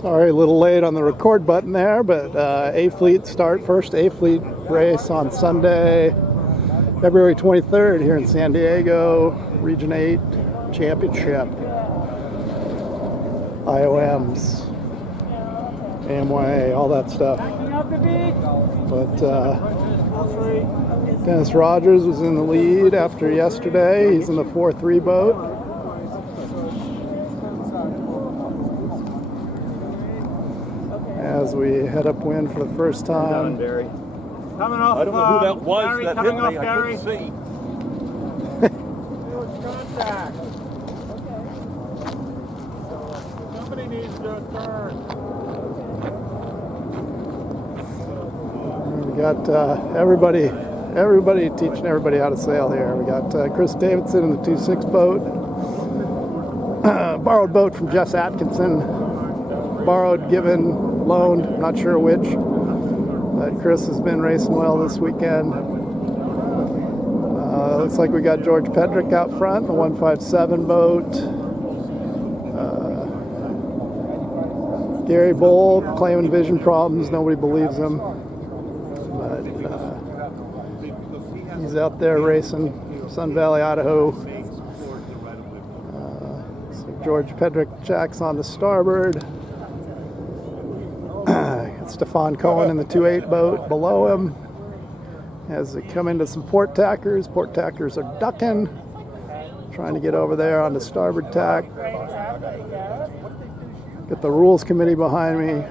Sorry, a little late on the record button there, but A-Fleet start, first A-Fleet race on Sunday, February 23rd here in San Diego, Region 8 Championship. IOMs, AMYA, all that stuff. But Dennis Rogers was in the lead after yesterday. He's in the 4-3 boat. As we head upwind for the first time. Coming off, I don't know who that was Gary, that coming hit off, me. I Gary. couldn't see. Contact. Somebody needs to do a turn. We got everybody teaching everybody how to sail here. We got Chris Davidson in the 2-6 boat. Borrowed boat from Jess Atkinson. Borrowed, given, loaned, not sure which. But Chris has been racing well this weekend. Looks like we got George Pedrick out front, the 157 boat. Gary Bowl claiming vision problems, nobody believes him. But he's out there racing Sun Valley, Idaho. So George Pedrick jacks on the starboard. Stefan Cohen in the 2-8 boat below him as they come into some port tackers. Port tackers are ducking, trying to get over there on the starboard tack. Get the rules committee behind me.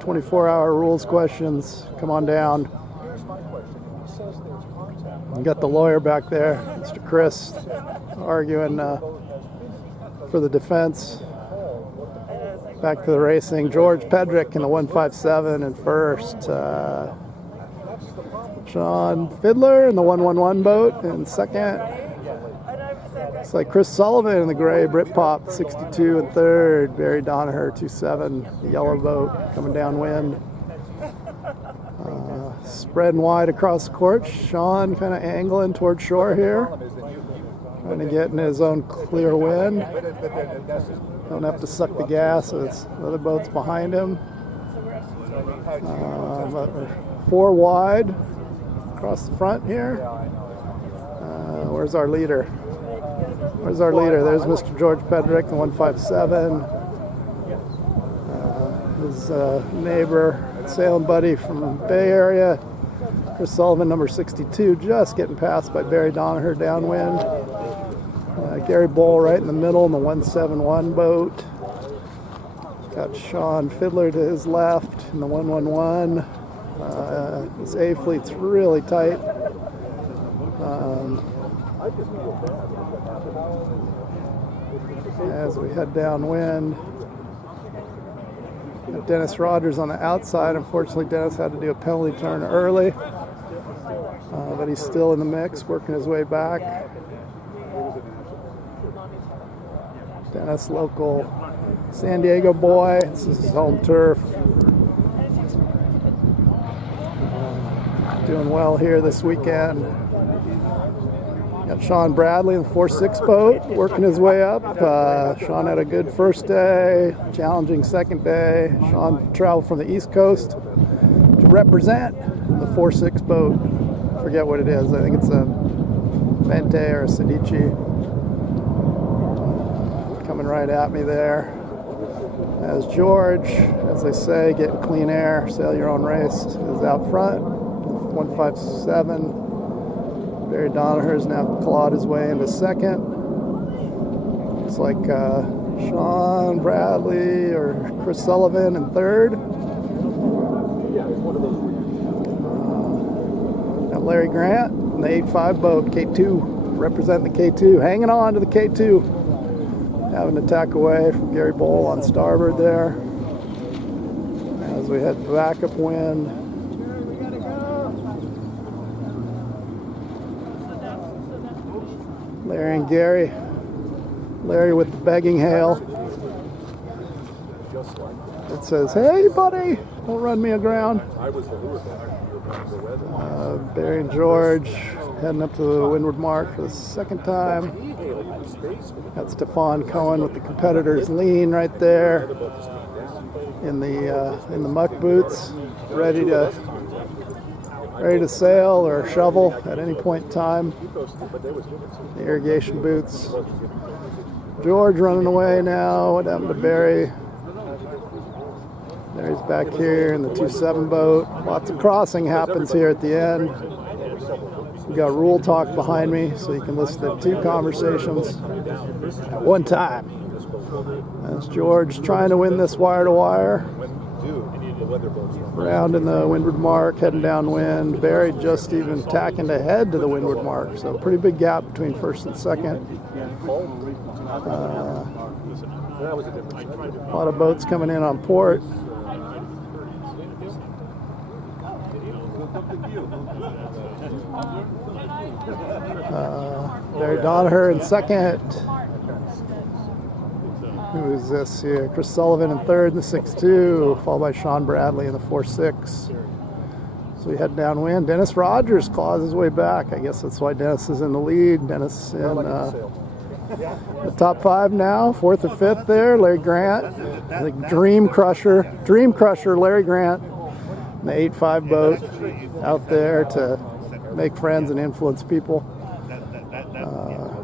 24-hour rules questions. Come on down. We got the lawyer back there, Mr. Chris, arguing for the defense. Back to the racing. George Pedrick in the 157 in first. Sean Fiddler in the 111 boat in second. Looks like Chris Sullivan in the gray Britpop 62 in third. Barry Donaher 27, the yellow boat coming downwind. Spreading wide across the court. Sean kind of angling toward shore here. Trying to get in his own clear wind. Don't have to suck the gas as the other boat's behind him. Four wide across the front here. Where's our leader? Where's our leader? There's Mr. George Pedrick, the 157. His neighbor, sailing buddy from the Bay Area, Chris Sullivan, number 62, just getting passed by Barry Donaher downwind. Gary Bowl right in the middle in the 171 boat. Got Sean Fiddler to his left in the 111. This A-Fleet's really tight. As we head downwind. Got Dennis Rogers on the outside. Unfortunately, Dennis had to do a penalty turn early. But he's still in the mix, working his way back. Dennis, local San Diego boy. This is his home turf. Doing well here this weekend. Got Sean Bradley in the 4-6 boat, working his way up. Sean had a good first day, challenging second day. Sean traveled from the East Coast to represent the 4-6 boat. Forget what it is. I think it's a Vente or a Sedici. Coming right at me there. As George, as they say, getting clean air, sail your own race, is out front. 157. Barry Donaher has now clawed his way into second. Looks like Sean Bradley or Chris Sullivan in third. Got Larry Grant in the 8-5 boat, K2, representing the K2, hanging on to the K2. Having to tack away from Gary Bowl on starboard there. As we head back upwind. Larry and Gary. Larry with the begging hail. It says, "Hey buddy, don't run me aground." Barry and George heading up to the windward mark for the second time. Got Stefan Cohen with the competitor's lean right there. in the muck boots, ready to sail or shovel at any point in time. The irrigation boots. George running away now. What happened to Barry? Barry's back here in the 2-7 boat. Lots of crossing happens here at the end. We got rule talk behind me, so you can listen to 2 conversations at one time. That's George trying to win this wire to wire. Round in the windward mark, heading downwind. Barry just even tacking to head to the windward mark, so pretty big gap between first and second. A lot of boats coming in on port. Barry Donaher in second. Who is this here? Chris Sullivan in third in the 6-2, followed by Sean Bradley in the 4-6. So we head downwind. Dennis Rogers claws his way back. I guess that's why Dennis is in the lead. Dennis in the top 5 now, 4th or 5th there. Larry Grant, the Dream Crusher Larry Grant, in the 8-5 boat out there to make friends and influence people.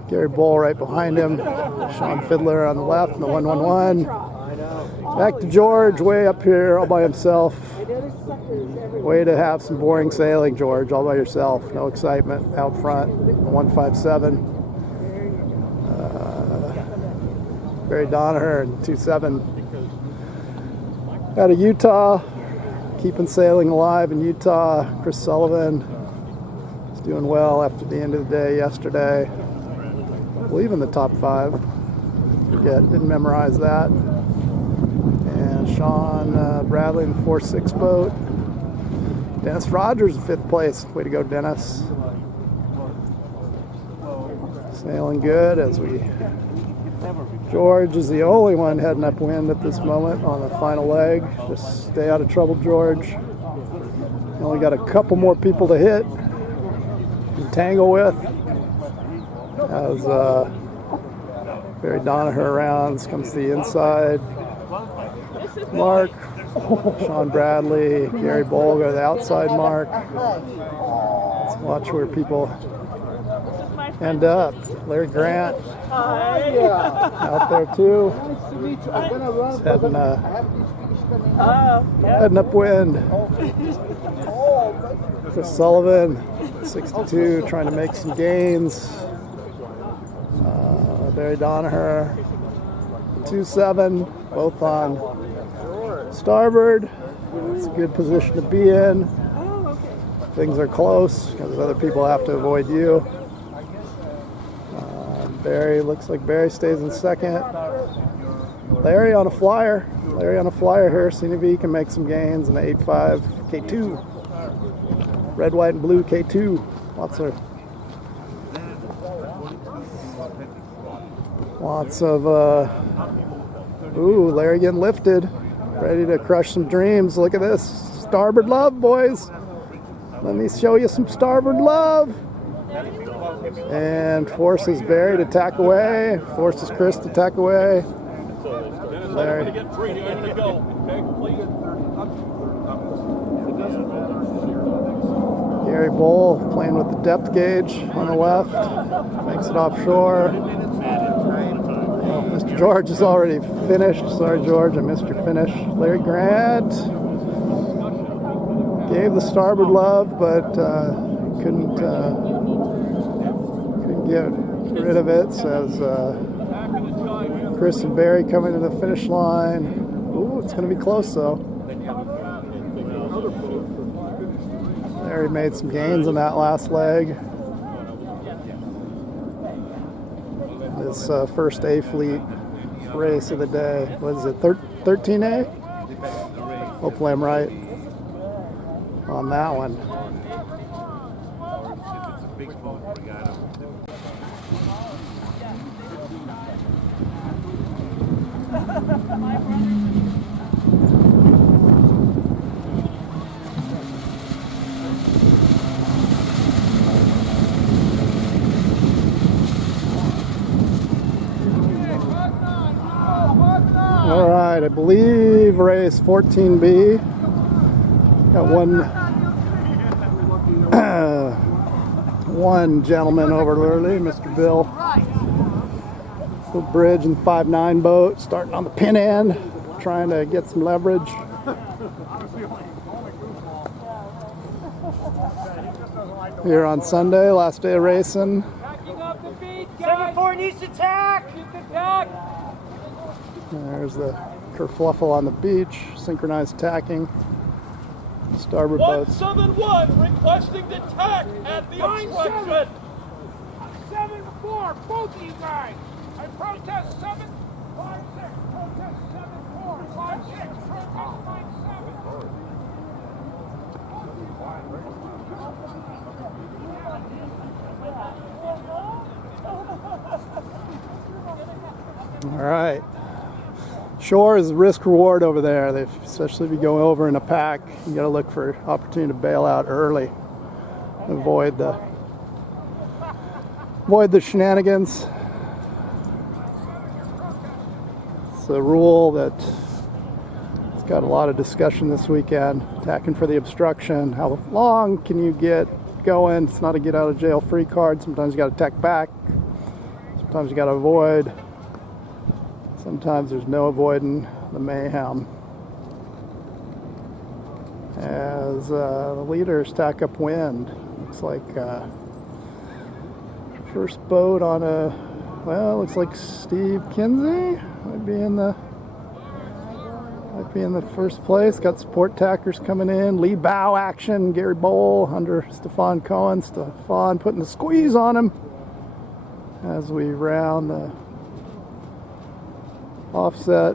Gary Bull right behind him. Sean Fiddler on the left in the 1-1-1. Back to George, way up here all by himself. Way to have some boring sailing, George, all by yourself. No excitement out front. 1-5-7. Barry Donaher in 2-7. Out of Utah, keeping sailing alive in Utah. Chris Sullivan is doing well after the end of the day yesterday. I believe in the top 5. Forget, didn't memorize that. And Sean Bradley in the 4-6 boat. Dennis Rogers in 5th place. Way to go, Dennis. Sailing good as we... George is the only one heading upwind at this moment on the final leg. Just stay out of trouble, George. You only got a couple more people to hit and tangle with. As Barry Donaher around, comes to the inside. Mark, Sean Bradley, Gary Bull go to the outside mark. Let's watch where people end up. Larry Grant out there too. He's heading upwind. Chris Sullivan, 62, trying to make some gains. Barry Donaher, 2-7, both on starboard. It's a good position to be in. Things are close because other people have to avoid you. Barry, looks like Barry stays in second. Larry on a flyer. Larry on a flyer here, seeing if he can make some gains in the 8-5 K2. Red, white, and blue K2. Lots of, Larry getting lifted. Ready to crush some dreams. Look at this. Starboard love, boys. Let me show you some starboard love. And forces Barry to tack away. Forces Chris to tack away. Larry. Gary Bull playing with the depth gauge on the left. Makes it offshore. Mr. George is already finished. Sorry, George, I missed your finish. Larry Grant gave the starboard love, but couldn't get rid of it. Says Chris and Barry coming to the finish line. Ooh, it's going to be close though. Larry made some gains on that last leg. This first A fleet race of the day. What is it, 13A? Hopefully I'm right on that one. All right. right, I believe race 14B. Got one gentleman over early, Mr. Bill. Little bridge and 5.9 boat, starting on the pin end, trying to get some leverage. Here on Sunday, last day of racing. Backing up the beat, guys. 7-4 needs to tack. There's the kerfluffle on the beach, synchronized tacking. Starboard boats. 171 requesting to tack at the obstruction. 7-4, both of you guys. I protest 7-5-6. Protest 7-4, 5-6. Protest 9-7. All right. Shore is risk reward over there. They, especially if you go over in a pack, you got to look for opportunity to bail out early. Avoid the shenanigans. It's a rule that it's got a lot of discussion this weekend. Tacking for the obstruction. How long can you get going? It's not a get out of jail free card. Sometimes you got to tack back. Sometimes you got to avoid. Sometimes there's no avoiding the mayhem. As the leaders tack up wind. Looks like first boat on a, well, looks like Steve Kinsey might be in the first place. Got support tackers coming in. Lee bow action. Gary Bowl under Stefan Cohen. Stefan putting the squeeze on him as we round the offset.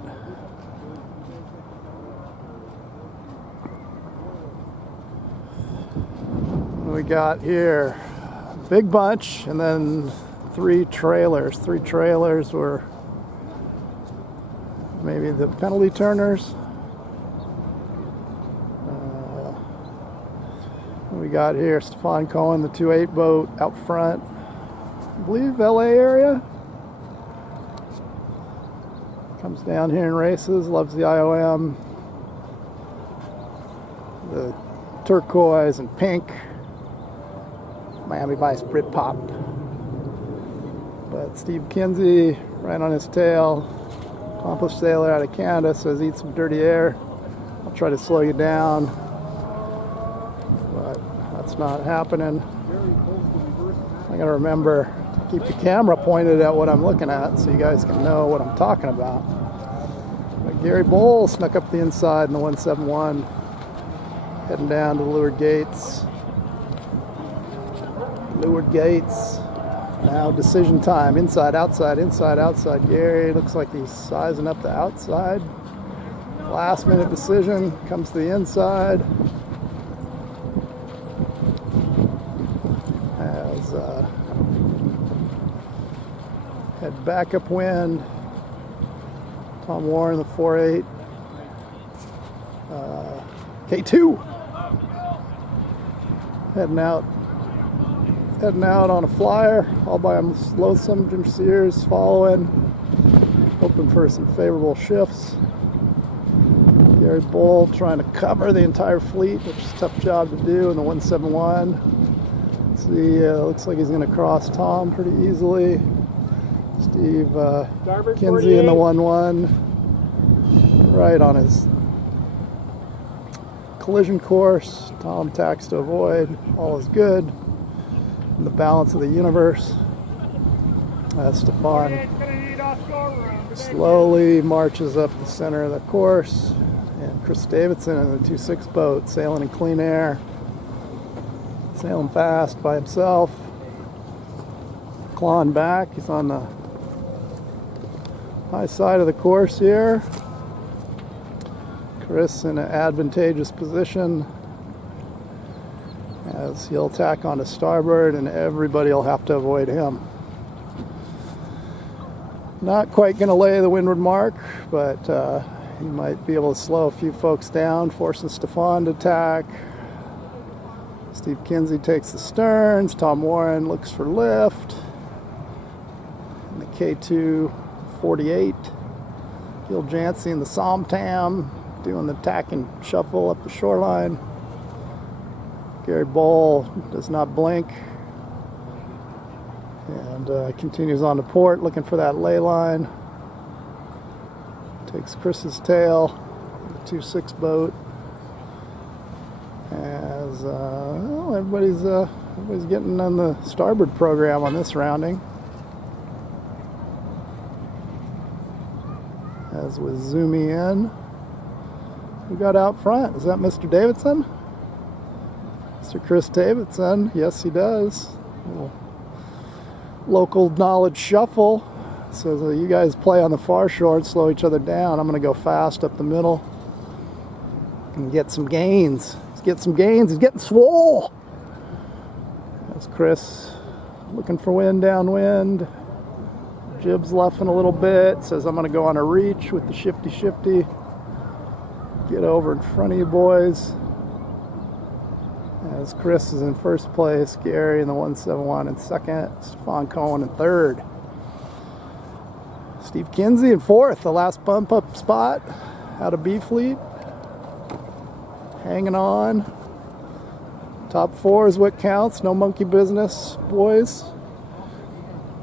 What we got here? Big bunch, and then three trailers. Three trailers were maybe the penalty turners. What we got here? Stefan Cohen, the 2.8 boat out front. I believe LA area. Comes down here and races, loves the IOM, the turquoise and pink, Miami Vice Britpop. But Steve Kinsey, right on his tail, accomplished sailor out of Canada, says eat some dirty air. I'll try to slow you down, but that's not happening. I gotta remember to keep the camera pointed at what I'm looking at so you guys can know what I'm talking about. But Gary Bowl snuck up the inside in the 171, heading down to the leeward gates. Leeward gates. Now decision time. Inside, outside, inside, outside. Gary looks like he's sizing up the outside. Last minute decision. Comes to the inside. As head back upwind. Tom Warren, the 4.8. K2. Heading out on a flyer, all by lonesome. Jim Sears following, hoping for some favorable shifts. Gary Bull trying to cover the entire fleet, which is a tough job to do in the 171. See, looks like he's going to cross Tom pretty easily. Steve Kinsey in the 1-1, right on his collision course. Tom tacks to avoid. All is good. In the balance of the universe. Stefan slowly marches up the center of the course. And Chris Davidson in the 2.6 boat, sailing in clean air. Sailing fast by himself. Clawing back. He's on the high side of the course here. Chris in an advantageous position, as he'll tack onto starboard and everybody will have to avoid him. Not quite going to lay the windward mark, but he might be able to slow a few folks down, forcing Stefan to tack. Steve Kinsey takes the sterns. Tom Warren looks for lift. And the K2 48 Gil Jancy and the Psalm Tam doing the tack and shuffle up the shoreline. Gary Bowl does not blink and continues on to port looking for that ley line. Takes Chris's tail, the 2-6 boat. As well, everybody's getting on the starboard program on this rounding. As we zoom in, who got out front? Is that Mr. Davidson? Mr. Chris Davidson? Yes, he does. Little local knowledge shuffle. Says you guys play on the far shore and slow each other down. I'm going to go fast up the middle and get some gains. He's getting swole. That's Chris looking for wind downwind. Jib's luffing a little bit. Says I'm going to go on a reach with the shifty. Get over in front of you boys. As Chris is in first place, Gary in the 171 in second, Stefan Cohen in third. Steve Kinsey in fourth, the last bump up spot out of B Fleet. Hanging on. Top 4 is what counts. No monkey business, boys.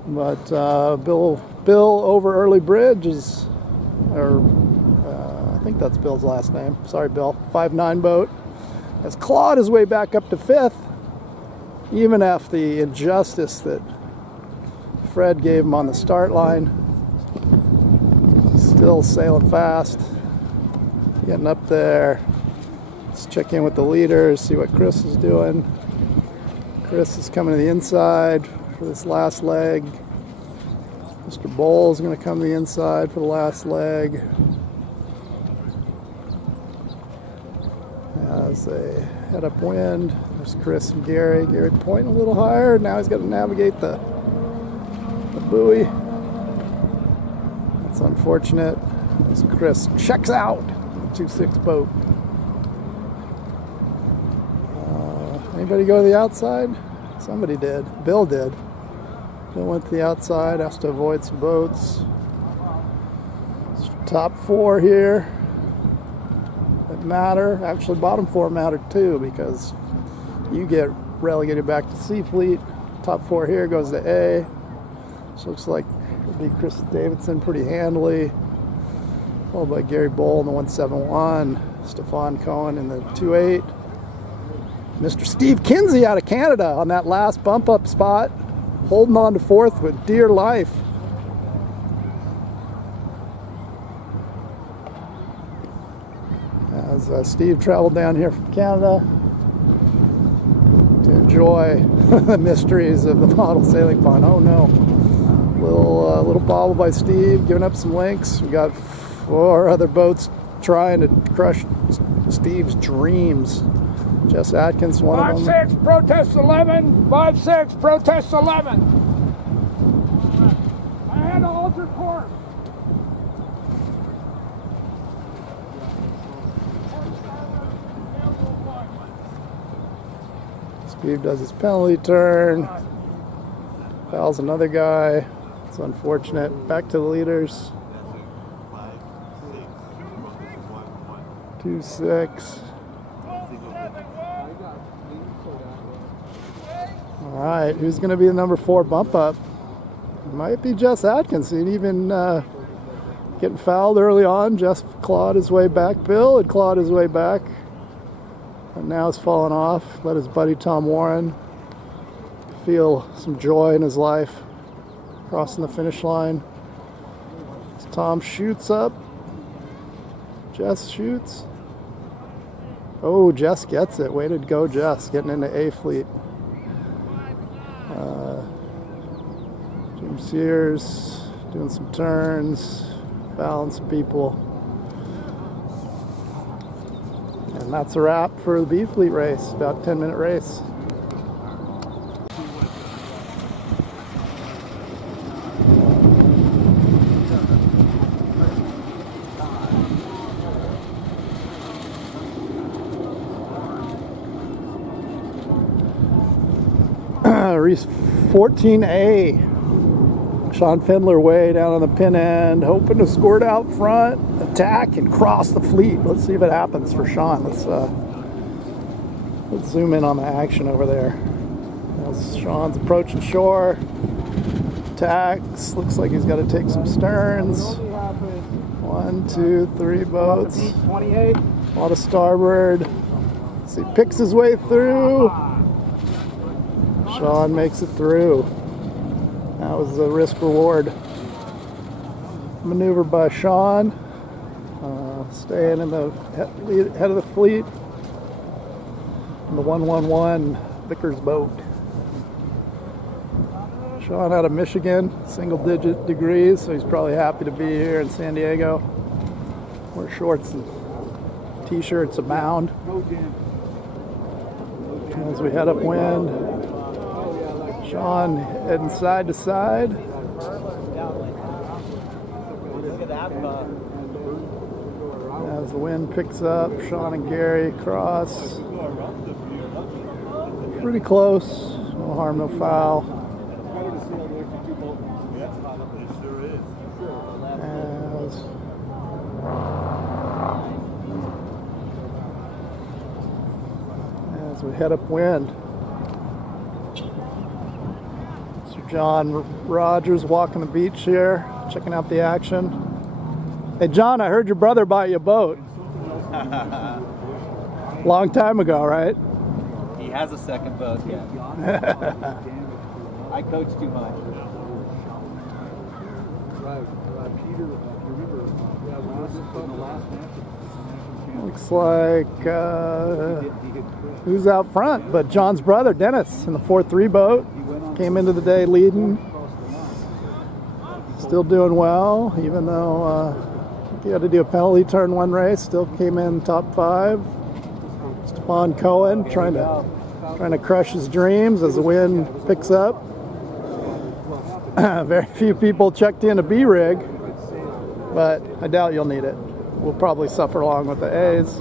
But Bill over Early Bridge is, I think that's Bill's last name. Sorry, Bill. 5'9" boat has clawed his way back up to 5th, even after the injustice that Fred gave him on the start line. Still sailing fast, getting up there. Let's check in with the leaders, see what Chris is doing. Chris is coming to the inside for this last leg. Mr. Bowl is going to come to the inside for the last leg. As they head upwind, there's Chris and Gary. Gary pointing a little higher. Now he's got to navigate the buoy. That's unfortunate. As Chris checks out the 2-6 boat. Anybody go to the outside? Somebody did. Bill did. Bill went to the outside, has to avoid some boats. Top 4 here that matter. Actually, bottom 4 matter too, because you get relegated back to C Fleet. Top 4 here goes to A. So looks like it'll be Chris Davidson pretty handily. Followed by Gary Bowl in the 171. Stefan Cohen in the 2-8. Mr. Steve Kinsey out of Canada on that last bump up spot, holding on to 4th with dear life. As Steve traveled down here from Canada to enjoy the mysteries of the model sailing pond. Oh no, little bobble by Steve, giving up some links. We got 4 other boats trying to crush Steve's dreams. Jess Atkins, one of them. 5-6, protest 11. 5-6, protest 11. I had to alter course. Steve does his penalty turn. Fouls another guy. It's unfortunate. Back to the leaders. 2-6. All right, who's going to be the number 4 bump up? It might be Jess Atkinson, even getting fouled early on. Jess clawed his way back. Bill had clawed his way back, and now it's fallen off. Let his buddy Tom Warren feel some joy in his life, crossing the finish line. As Tom shoots up. Jess shoots. Oh, Jess gets it. Way to go, Jess, getting into A Fleet. Jim Sears doing some turns, fouling some people. And that's a wrap for the B Fleet race, about a 10-minute race. Race 14A. Sean Findler way down on the pin end, hoping to squirt out front, attack, and cross the fleet. Let's see if it happens for Sean. Let's zoom in on the action over there. As Sean's approaching shore, attacks. Looks like he's got to take some sterns. 1, 2, 3 boats. 28. A lot of starboard. So he picks his way through. Sean makes it through. That was a risk reward maneuver by Sean. Staying in the head of the fleet in the 111 Vickers boat. Sean out of Michigan, single-digit degrees, so he's probably happy to be here in San Diego. Wear shorts and t-shirts abound. As we head upwind, Sean heading side to side. As the wind picks up, Sean and Gary cross. Pretty close, no harm, no foul. As we head upwind, Mr. John Rogers walking the beach here, checking out the action. Hey John, I heard your brother bought you a boat. Long time ago, right? He has a second boat, yeah. I coach too much. Looks like who's out front but John's brother Dennis in the 4-3 boat. Came into the day leading. Still doing well, even though he had to do a penalty turn one race. Still came in top 5. Stephon Cohen trying to crush his dreams as the wind picks up. Very few people checked in a B rig, but I doubt you'll need it. We'll probably suffer along with the A's.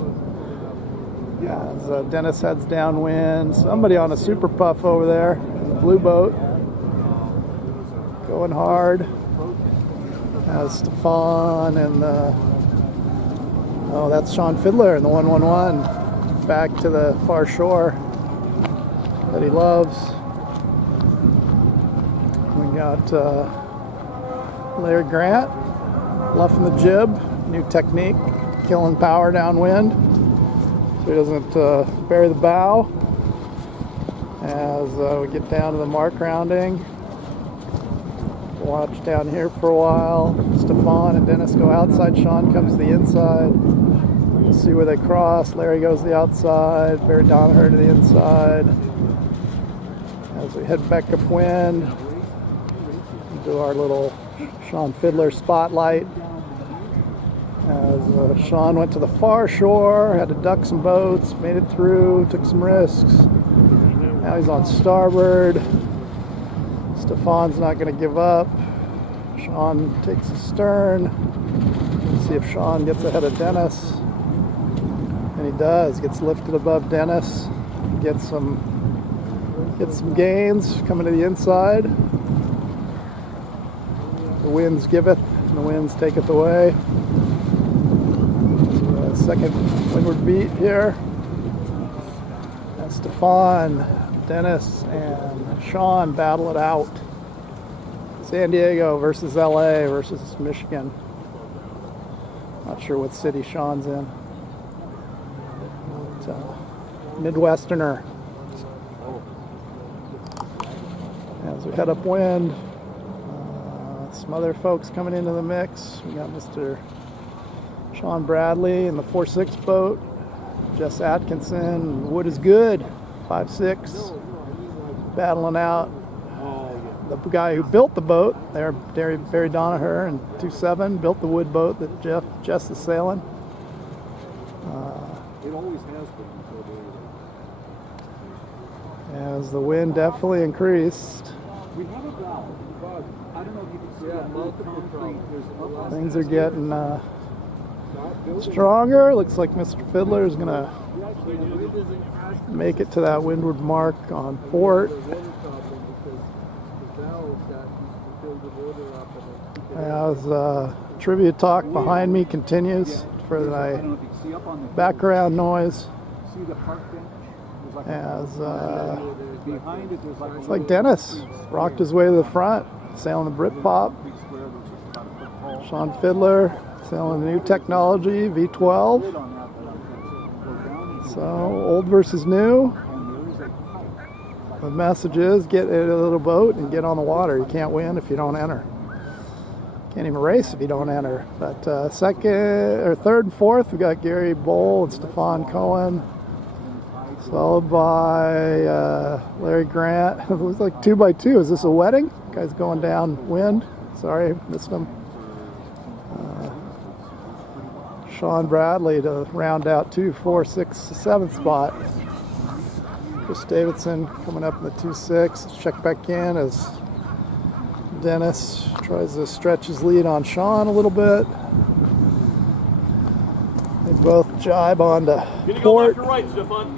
As Dennis heads downwind, somebody on a super puff over there in the blue boat, going hard. As Stephon and that's Sean Findler in the 111 back to the far shore that he loves. We got Larry Grant luffing the jib, new technique, killing power downwind so he doesn't bury the bow. As we get down to the mark rounding, watch down here for a while. Stephon and Dennis go outside, Sean comes to the inside. We'll see where they cross. Larry goes to the outside, Barry Donaher to the inside. As we head back upwind, do our little Sean Findler spotlight. As Sean went to the far shore, had to duck some boats, made it through, took some risks. Now he's on starboard. Stephon's not going to give up. Sean takes a stern. Let's see if Sean gets ahead of Dennis. And he does. Gets lifted above Dennis. Gets some gains coming to the inside. The winds giveth, and the winds taketh away. So, second windward beat here. And Stephon, Dennis, and Sean battle it out. San Diego versus LA versus Michigan. Not sure what city Sean's in. But, Midwesterner. As we head upwind, some other folks coming into the mix. We got Mr. Sean Bradley in the 4-6 boat. Jess Atkinson, wood is good, 5-6. Battling out the guy who built the boat there, Barry Donaher, and 2-7 built the wood boat that Jess is sailing. It always has been. As the wind definitely increased. We have a valve, but I don't know if you can see that multiple concrete. Things are getting stronger. Looks like Mr. Findler is going to make it to that windward mark on port. Because the valve that used to fill the water As trivia talk behind me continues for I the don't know if you can see up on the background noise. see the park bench. There's like As behind it, there's like it's like Dennis rocked his way to the front, sailing the Britpop. big square that's just about a foot tall. Sean Fiddler sailing the new technology V12. Lid on that, but go down So old versus new. and there is a pipe. The message is get in a little boat and get on the water. You can't win if you don't enter. Can't even race if you don't enter. But second or third and fourth, we got Gary Bowl and Stefan Cohen, followed by Larry Grant. It looks like 2x2. Is this a wedding? Guy's going downwind. Sorry, missed him. Sean Bradley to round out 2, 4, 6, 7th spot. Chris Davidson coming up in the 2-6. Let's check back in as Dennis tries to stretch his lead on Sean a little bit. They both jibe on to Can you go port. left or right, Stefan?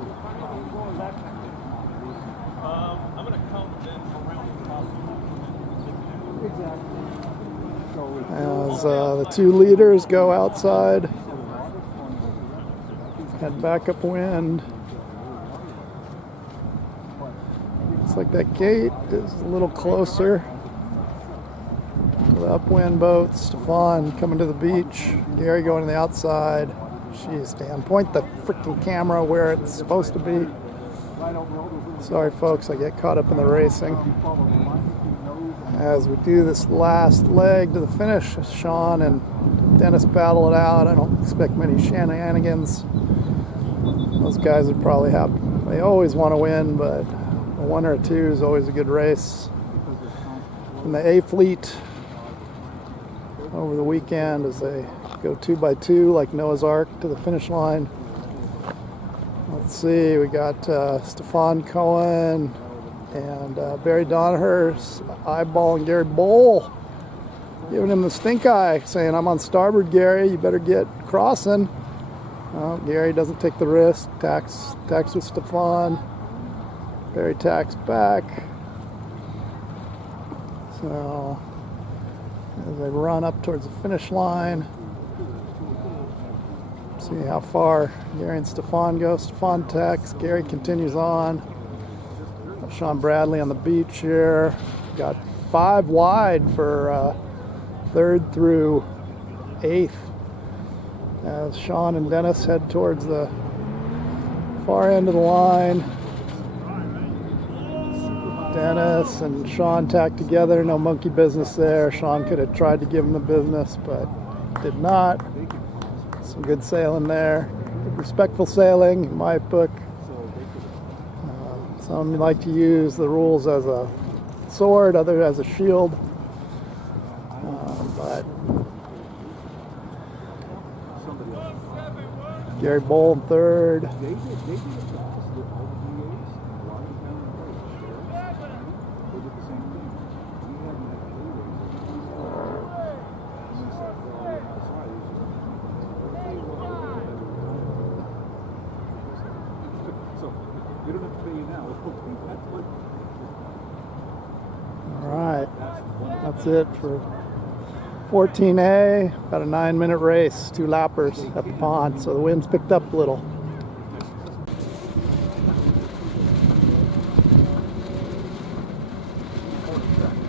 I'm going to come then around the top. As the two leaders go outside, head back upwind. Looks like that gate is a little closer. The upwind boat, Stefan coming to the beach, Gary going to the outside. Jeez, Dan, point the freaking camera where it's supposed to be. Sorry, folks, I get caught up in the racing. As we do this last leg to the finish, Sean and Dennis battle it out. I don't expect many shenanigans. Those guys would probably have, they always want to win, but a 1 or a 2 is always a good race. And the A fleet over the weekend as they go 2x2 like Noah's Ark to the finish line. Let's see, we got Stefan Cohen and Barry Donaher's eyeballing Gary Bowl, giving him the stink eye, saying, "I'm on starboard, Gary, you better get crossing." Well, Gary doesn't take the risk, tacks with Stefan. Barry tacks back. So as they run up towards the finish line, see how far Gary and Stefan go. Stefan tacks, Gary continues on. Sean Bradley on the beach here. Got 5 wide for 3rd through 8th as Sean and Dennis head towards the far end of the line. Dennis and Sean tacked together, no monkey business there. Sean could have tried to give him the business, but did not. Some good sailing there. Respectful sailing, in my book. Some like to use the rules as a sword, others as a shield. But Gary Bowl in 3rd. That's it for 14A. About a 9-minute race, 2 lappers at the pond, so the wind's picked up a little.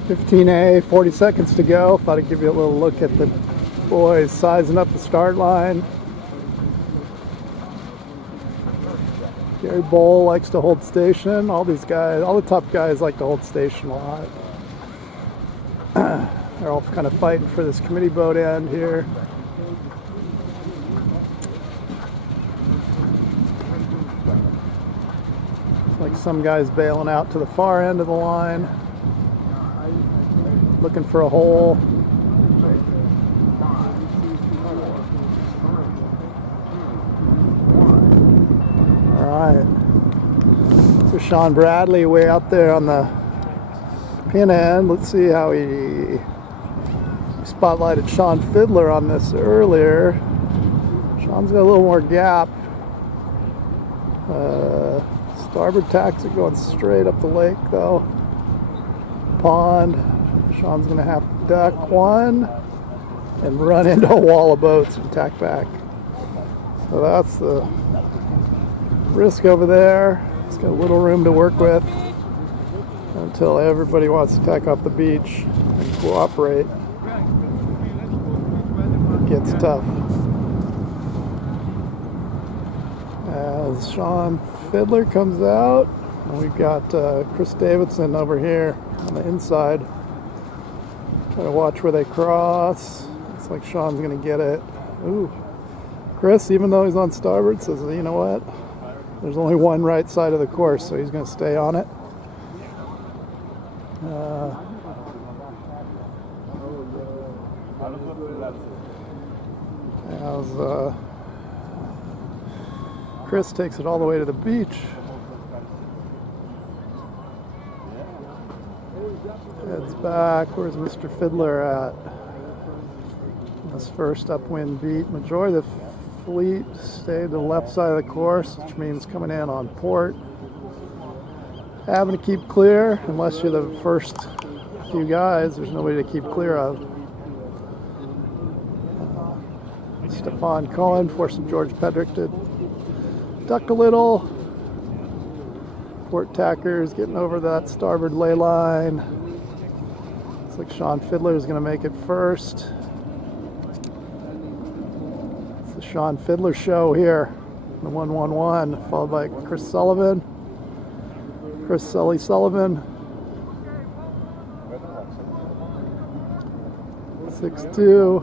(15A), 40 seconds to go. Thought I'd give you a little look at the boys sizing up the start line. Gary Bowl likes to hold station. All these guys, all the top guys like to hold station a lot. They're all kind of fighting for this committee boat end here. Like some guys bailing out to the far end of the line, looking for a hole. All right. So Sean Bradley way out there on the pin end. Let's see how he spotlighted Sean Fiddler on this earlier. Sean's got a little more gap. Starboard tacks are going straight up the lake though. Pond. Sean's gonna have to duck one. and run into a wall of boats and tack back. So that's the risk over there. It's got a little room to work with until everybody wants to tack off the beach and cooperate. It gets tough. As Sean Fiddler comes out, and we've got Chris Davidson over here on the inside. Try to watch where they cross. Looks like Sean's gonna get it. Ooh. Chris, even though he's on starboard, says, you know what? There's only one right side of the course, so he's gonna stay on it. As Chris takes it all the way to the beach. Heads back. Where's Mr. Fiddler at? This first upwind beat. Majority of the fleet stayed to the left side of the course, which means coming in on port. Having to keep clear, unless you're the first few guys, there's nobody to keep clear of. Stefan Cohen forcing George Pedrick to duck a little. Port tackers getting over that starboard ley line. Looks like Sean Fiddler is going to make it first. It's the Sean Fiddler show here. The 111, followed by Chris Sullivan. Chris Sully Sullivan. 6'2".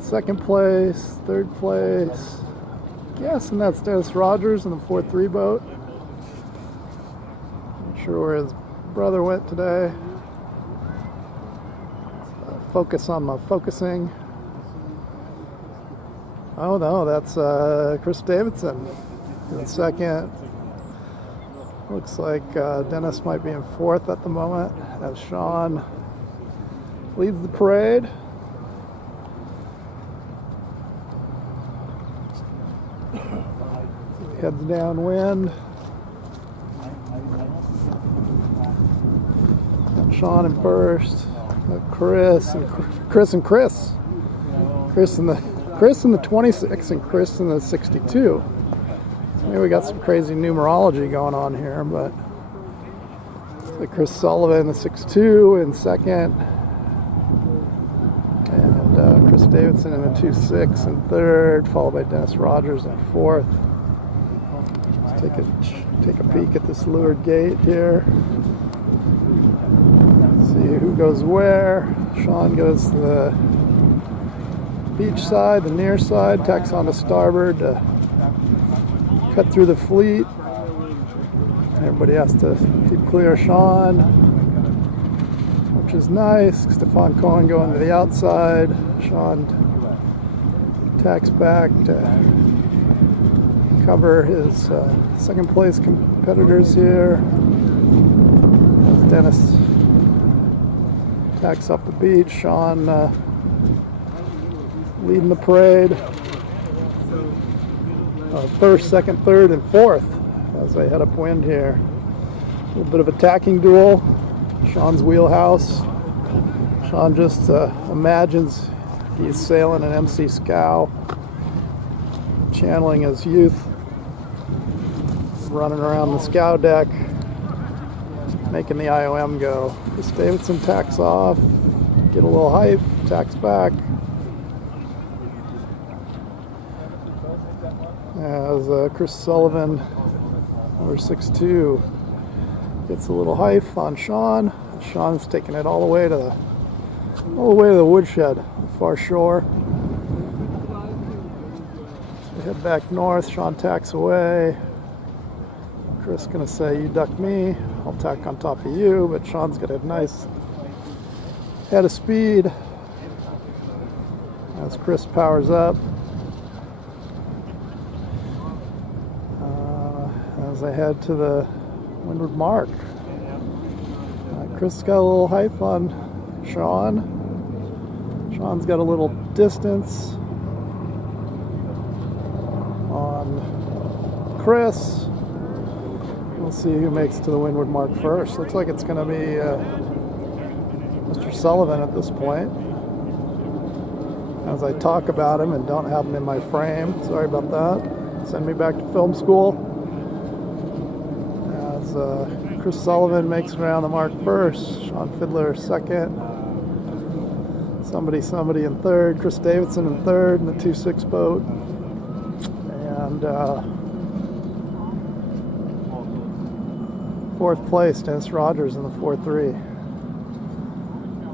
Second place, third place. Guessing that's Dennis Rogers in the 4-3 boat. Not sure where his brother went today. Focus on my focusing. Oh no, that's Chris Davidson in second. Looks like Dennis might be in fourth at the moment as Sean leads the parade. Heads downwind. Sean in first. Chris in the 26 and Chris in the 62. So maybe we got some crazy numerology going on here, but like Chris Sullivan the 6'2" in second, and Chris Davidson in the 2'6" in third, followed by Dennis Rogers in fourth. Take a peek at this leeward gate here. See who goes where. Sean goes to the beach side, the near side, tacks on to starboard to cut through the fleet. Everybody has to keep clear of Sean, which is nice. Stefan Cohen going to the outside. Sean tacks back to cover his second place competitors here. As Dennis tacks up the beach, Sean leading the parade. First, second, third, and fourth as they head upwind here. A little bit of a tacking duel. Sean's wheelhouse. Sean just imagines he's sailing an MC Scow, channeling his youth, running around the scow deck, making the IOM go. Chris Davidson tacks off, get a little hype, tacks back. As Chris Sullivan, number 6'2", gets a little hype on Sean. Sean's taking it all the way to the woodshed, the far shore. So head back north. Sean tacks away. Chris gonna say, "You duck me, I'll tack on top of you," but Sean's got a nice head of speed as Chris powers up. As they head to the windward mark. Chris got a little hype on Sean. Sean's got a little distance on Chris. We'll see who makes it to the windward mark first. Looks like it's going to be Mr. Sullivan at this point. As I talk about him and don't have him in my frame. Sorry about that. Send me back to film school. As Chris Sullivan makes it around the mark first. Sean Fiddler second. Somebody in third. Chris Davidson in third in the 2-6 boat. And fourth place, Dennis Rogers in the 4-3.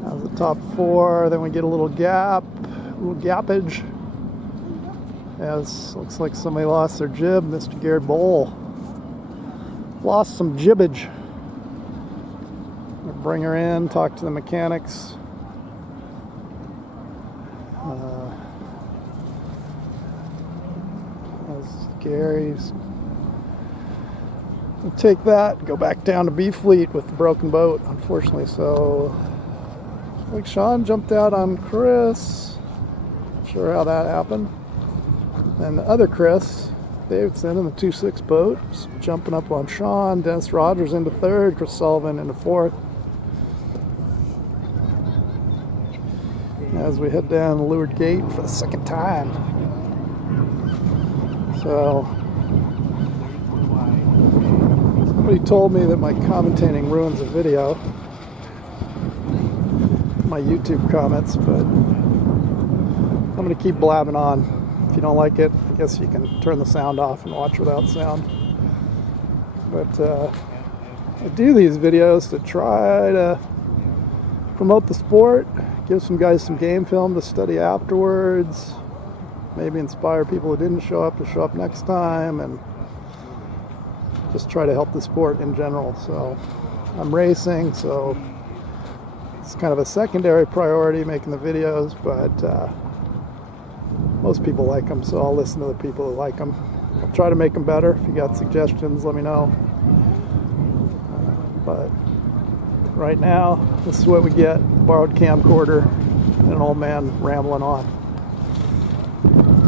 That was the top four. Then we get a little gappage. As looks like somebody lost their jib. Mr. Gary Bowl lost some jibbage. We'll bring her in, talk to the mechanics. As Gary's, we'll take that, go back down to B Fleet with the broken boat, unfortunately. So, I think Sean jumped out on Chris. Not sure how that happened. And the other Chris Davidson in the 2-6 boat, jumping up on Sean. Dennis Rogers into third, Chris Sullivan into fourth. As we head down the Leeward Gate for the second time. So, somebody told me that my commentating ruins a video, my YouTube comments, but I'm going to keep blabbing on. If you don't like it, I guess you can turn the sound off and watch without sound. But I do these videos to try to promote the sport, give some guys some game film to study afterwards, maybe inspire people who didn't show up to show up next time, and just try to help the sport in general. So I'm racing, so it's kind of a secondary priority making the videos, but most people like them, so I'll listen to the people who like them. I'll try to make them better. If you got suggestions, let me know. But right now, this is what we get: a borrowed camcorder and an old man rambling on.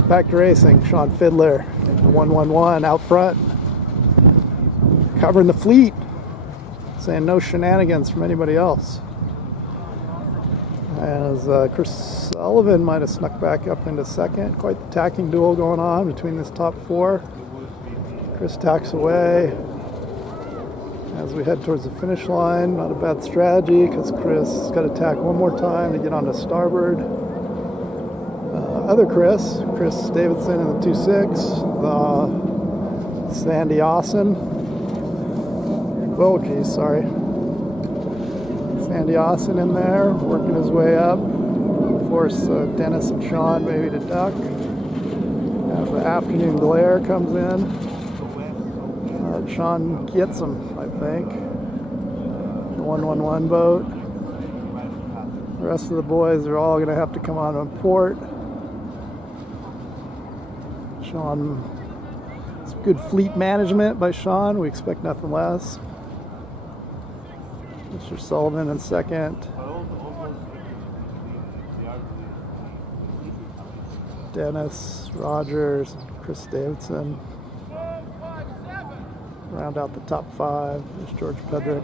Back to racing. Sean Fiddler, the 111 out front, covering the fleet, saying no shenanigans from anybody else. As Chris Sullivan might have snuck back up into second. Quite the tacking duel going on between this top four. Chris tacks away as we head towards the finish line. Not a bad strategy, because Chris has got to tack one more time to get onto starboard. Other Chris Davidson in the 2-6. Sandy Austin. Oh geez, sorry. Sandy Austin in there, working his way up. Force Dennis and Sean maybe to duck. As the afternoon glare comes in, Sean gets him, I think. The 111 boat. The rest of the boys are all going to have to come on port. Sean, it's good fleet management by Sean. We expect nothing less. Mr. Sullivan in second. Dennis Rogers, Chris Davidson. Round out the top five. There's George Pedrick.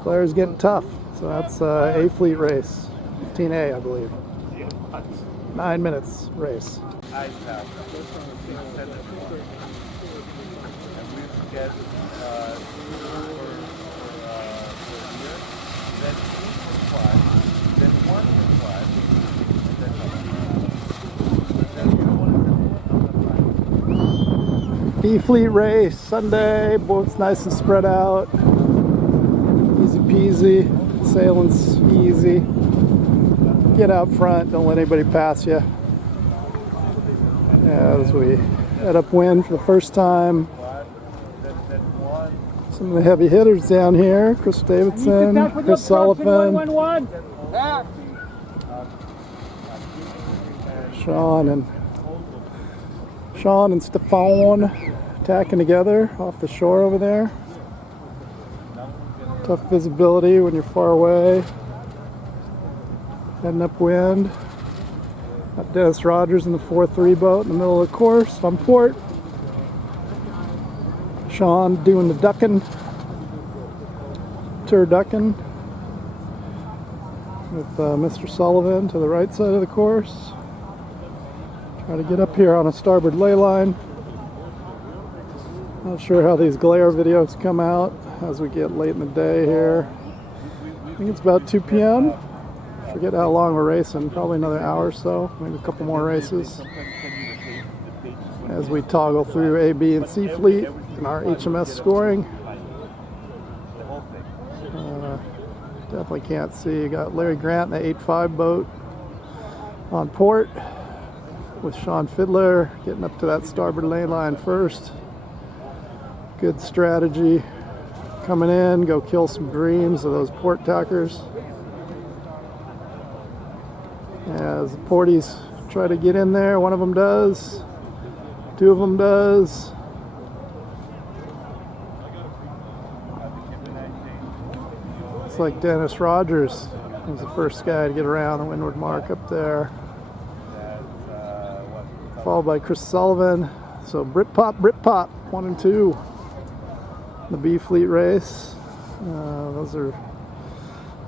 Claire's getting tough. So that's A Fleet race. 15A, I believe. 9 minutes race. E-Fleet race, Sunday, boats nice and spread out. Easy peasy, sailing's easy. Get out front, don't let anybody pass you. As we head upwind for the first time. Some of the heavy hitters down here: Chris Davidson, Chris Sullivan, Sean and Stefan tacking together off the shore over there. Tough visibility when you're far away. Heading upwind. Got Dennis Rogers in the 4-3 boat in the middle of the course on port. Sean doing the ducking. turducken with Mr. Sullivan to the right side of the course. Try to get up here on a starboard ley line. Not sure how these glare videos come out as we get late in the day here. I think it's about 2 p.m. Forget how long we're racing, probably another hour or so, maybe a couple more races. As we toggle through A, B, and C fleet and our HMS scoring. Definitely can't see. You got Larry Grant in the 8.5 boat on port with Sean Fiddler getting up to that starboard lane line first. Good strategy. Coming in, go kill some dreams of those port tackers. As the porties try to get in there, one of them does. 2 of them does. Looks like Dennis Rogers was the first guy to get around the windward mark up there. Followed by Chris Sullivan. So Britpop, 1 and 2. The B fleet race. Those are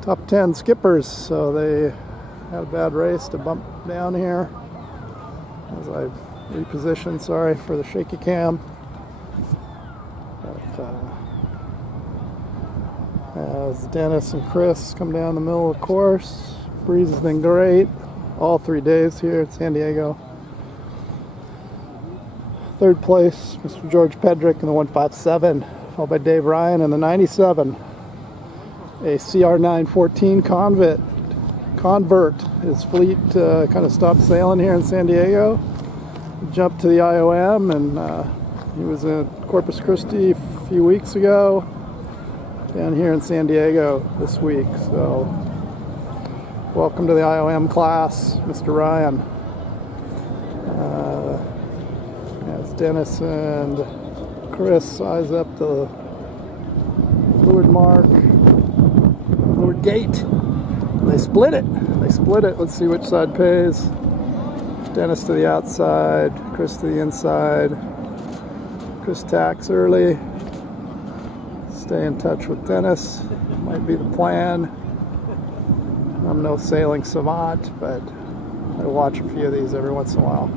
top 10 skippers, so they had a bad race to bump down here. As I reposition, sorry for the shaky cam. But, as Dennis and Chris come down the middle of the course, breeze has been great all 3 days here at San Diego. 3rd place, Mr. George Pedrick in the 157, followed by Dave Ryan in the 97. A CR914 convert. His fleet kind of stopped sailing here in San Diego. Jumped to the IOM, and he was in Corpus Christi a few weeks ago. Down here in San Diego this week. So, welcome to the IOM class, Mr. Ryan. As Dennis and Chris size up the fluid mark, fluid gate. They split it. Let's see which side pays. Dennis to the outside, Chris to the inside. Chris tacks early. Stay in touch with Dennis. Might be the plan. I'm no sailing savant, but I watch a few of these every once in a while.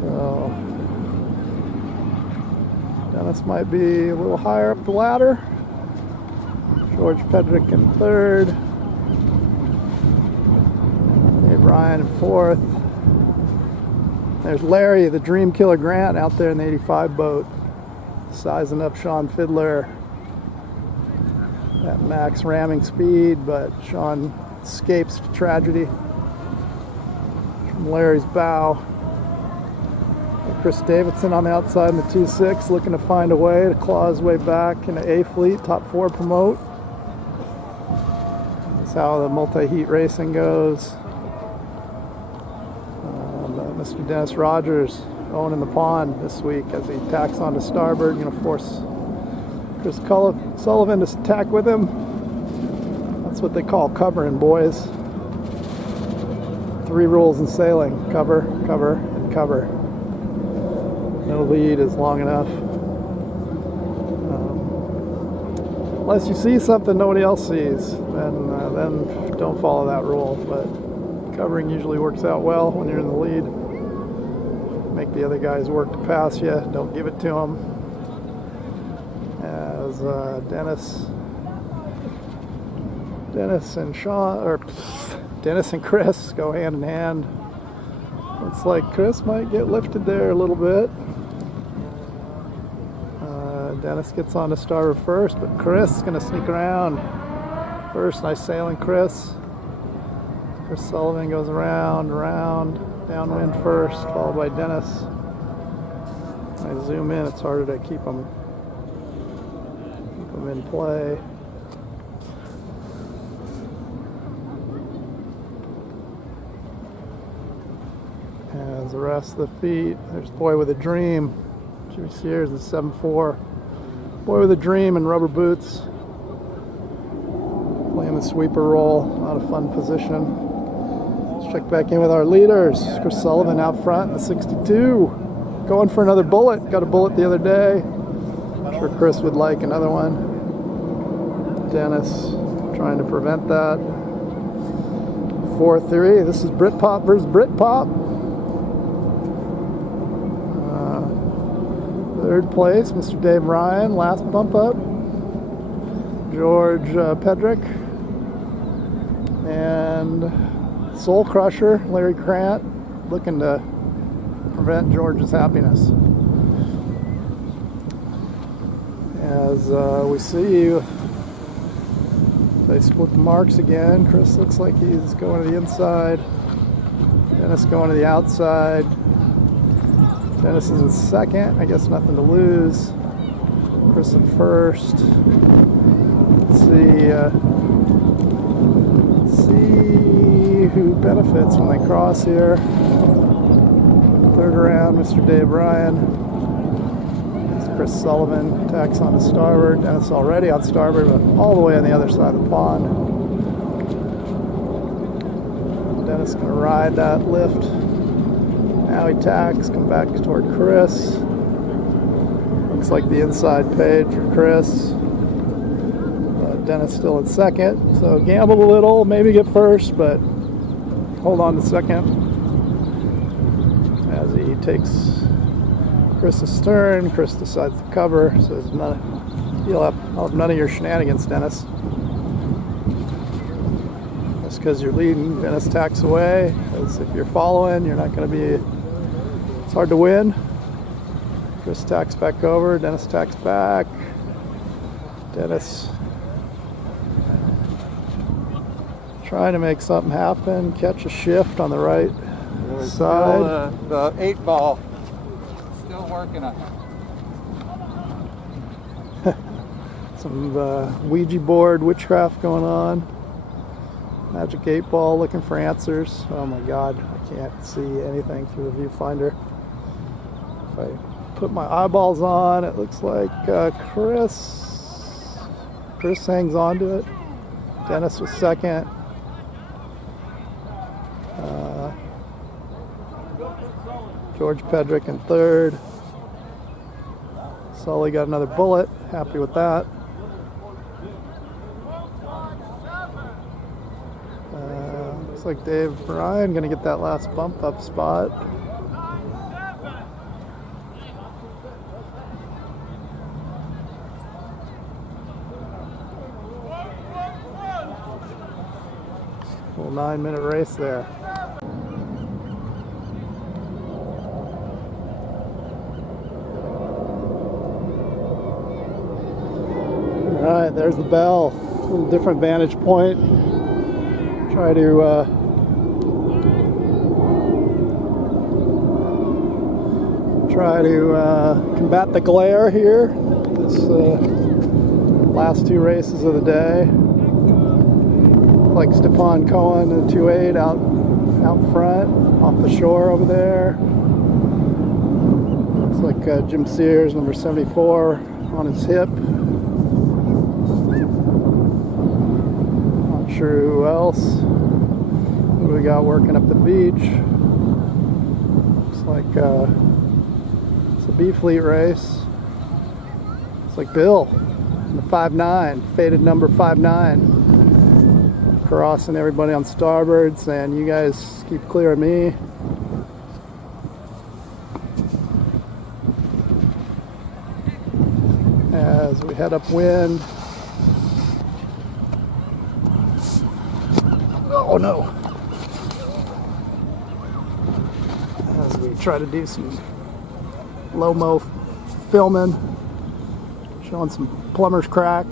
So Dennis might be a little higher up the ladder. George Pedrick in 3rd. Dave Ryan in 4th. There's Larry, the Dream Killer Grant, out there in the 85 boat, sizing up Sean Fiddler at max ramming speed, but Sean escapes tragedy from Larry's bow. Chris Davidson on the outside in the 2.6, looking to find a way to claw his way back into A fleet, top 4 promote. That's how the multi-heat racing goes. Mr. Dennis Rogers owning the pond this week as he tacks onto starboard. Going to force Chris Sullivan to tack with him. That's what they call covering, boys. 3 rules in sailing: cover, cover, and cover. No lead is long enough. Unless you see something nobody else sees, then don't follow that rule. But covering usually works out well when you're in the lead. Make the other guys work to pass you. Don't give it to them. As Dennis and Chris go hand in hand. Looks like Chris might get lifted there a little bit. Dennis gets on to starboard first, but Chris is going to sneak around first. Nice sailing, Chris. Chris Sullivan goes around, downwind first, followed by Dennis. When I zoom in, it's harder to keep them in play. As the rest of the feet, there's Boy with a Dream. Jimmy Sears is 7.4. Boy with a Dream in rubber boots. Playing the sweeper role, not a fun position. Let's check back in with our leaders. Chris Sullivan out front in the 62. Going for another bullet. Got a bullet the other day. I'm sure Chris would like another one. Dennis trying to prevent that. 4-3. This is Britpop versus Britpop. Third place, Mr. Dave Ryan. Last bump up, George Pedrick. And Soul Crusher, Larry Krant, looking to prevent George's happiness. As we see, they split the marks again. Chris looks like he's going to the inside. Dennis going to the outside. Dennis is in second. I guess nothing to lose. Chris in first. Let's see who benefits when they cross here. Third round, Mr. Dave Ryan. Chris Sullivan tacks on to starboard. Dennis already on starboard, but all the way on the other side of the pond. Dennis going to ride that lift. Now he tacks, come back toward Chris. Looks like the inside paid for Chris. Dennis still in second, so gamble a little, maybe get first, but hold on to second. As he takes Chris's turn, Chris decides to cover, says I'll have none of your shenanigans, Dennis. Just because you're leading, Dennis tacks away, because if you're following, you're not going to be, it's hard to win. Chris tacks back over, Dennis tacks back. Dennis trying to make something happen, catch a shift on the right side. The 8-ball. Still working on it. Some Ouija board witchcraft going on. Magic 8-ball looking for answers. Oh my God, I can't see anything through the viewfinder. If I put my eyeballs on, it looks like Chris hangs on to it. Dennis was second. George Pedrick in third. Sully got another bullet. Happy with that. Looks like Dave Ryan going to get that last bump up spot. Little 9-minute race there. Alright, there's the bell. A little different vantage point. Try to combat the glare here. This last two races of the day. Like Stefan Cohen in 2.8 out front, off the shore over there. Looks like Jim Sears, number 74, on his hip. Not sure who else. Who we got working up the beach? Looks like it's a B Fleet race. It's like Bill, the 5'9", faded number 5'9". Crossing everybody on starboard, saying you guys keep clear of me. As we head upwind. Oh no! As we try to do some low-mo filming, showing some plumber's crack.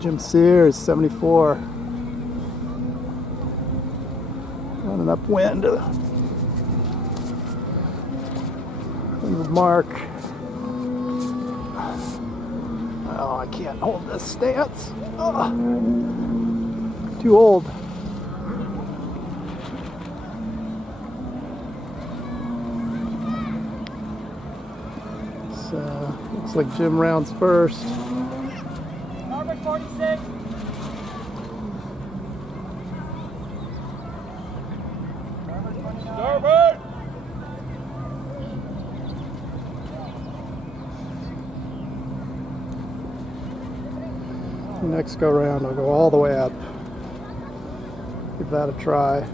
Jim Sears, 74. Running upwind. Mark. Oh, I can't hold this stance. Oh, too old. So, looks like Jim rounds first. 46. Starboard! Next go round, I'll go all the way up. Give that a try.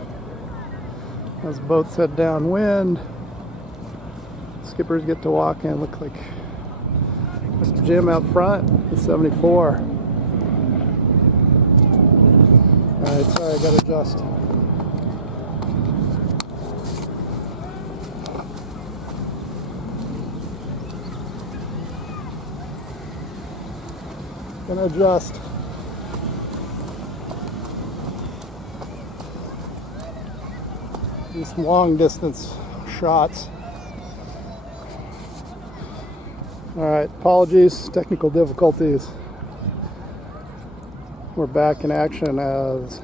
As boats head downwind, skippers get to walk in. Look like Mr. Jim out front, the 74. Alright, sorry, I gotta adjust. Gonna adjust. Do some long distance shots. Alright, apologies, technical difficulties. We're back in action as